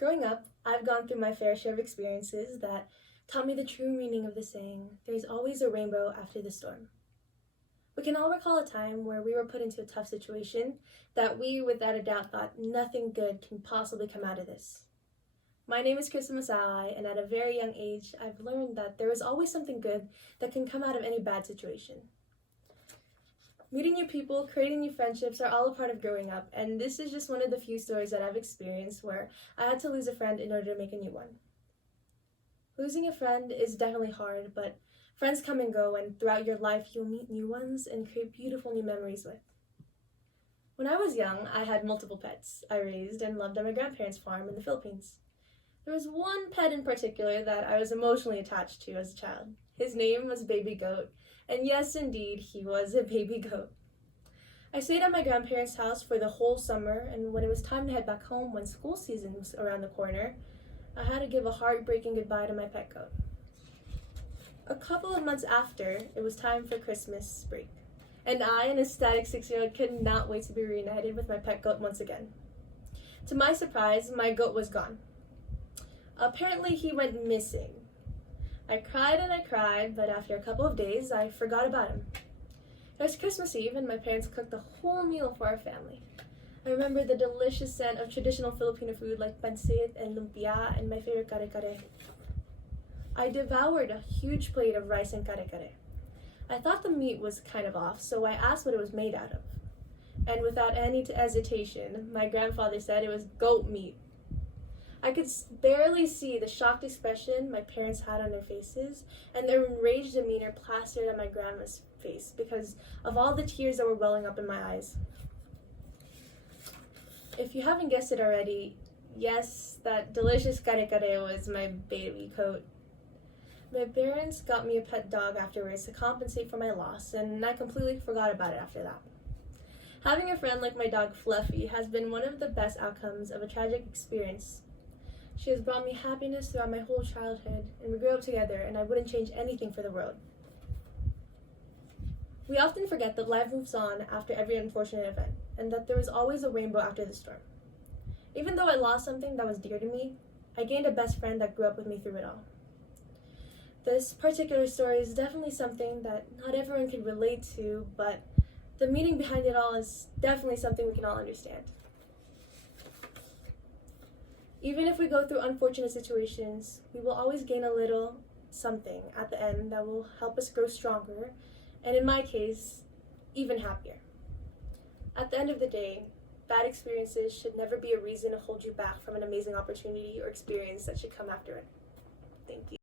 Growing up, I've gone through my fair share of experiences that taught me the true meaning of the saying, there's always a rainbow after the storm. We can all recall a time where we were put into a tough situation that we, without a doubt, thought nothing good can possibly come out of this. My name is Krista Masai, and at a very young age, I've learned that there is always something good that can come out of any bad situation. Meeting new people, creating new friendships are all a part of growing up, and this is just one of the few stories that I've experienced where I had to lose a friend in order to make a new one. Losing a friend is definitely hard, but friends come and go, and throughout your life you'll meet new ones and create beautiful new memories with. When I was young, I had multiple pets I raised and loved on my grandparents' farm in the Philippines. There was one pet in particular that I was emotionally attached to as a child. His name was Baby Goat, and yes, indeed, he was a baby goat. I stayed at my grandparents' house for the whole summer, and when it was time to head back home when school season was around the corner, I had to give a heartbreaking goodbye to my pet goat. A couple of months after, it was time for Christmas break, and I, an ecstatic 6-year-old, could not wait to be reunited with my pet goat once again. To my surprise, my goat was gone. Apparently, he went missing. I cried and I cried, but after a couple of days, I forgot about him. It was Christmas Eve, and my parents cooked a whole meal for our family. I remember the delicious scent of traditional Filipino food like pancit and lumpia and my favorite kare-kare. I devoured a huge plate of rice and kare-kare. I thought the meat was kind of off, so I asked what it was made out of. And without any hesitation, my grandfather said it was goat meat. I could barely see the shocked expression my parents had on their faces and their enraged demeanor plastered on my grandma's face because of all the tears that were welling up in my eyes. If you haven't guessed it already, yes, that delicious kare-kare was my baby goat. My parents got me a pet dog afterwards to compensate for my loss, and I completely forgot about it after that. Having a friend like my dog Fluffy has been one of the best outcomes of a tragic experience. She has brought me happiness throughout my whole childhood, and we grew up together, and I wouldn't change anything for the world. We often forget that life moves on after every unfortunate event, and that there is always a rainbow after the storm. Even though I lost something that was dear to me, I gained a best friend that grew up with me through it all. This particular story is definitely something that not everyone can relate to, but the meaning behind it all is definitely something we can all understand. Even if we go through unfortunate situations, we will always gain a little something at the end that will help us grow stronger, and in my case, even happier. At the end of the day, bad experiences should never be a reason to hold you back from an amazing opportunity or experience that should come after it. Thank you.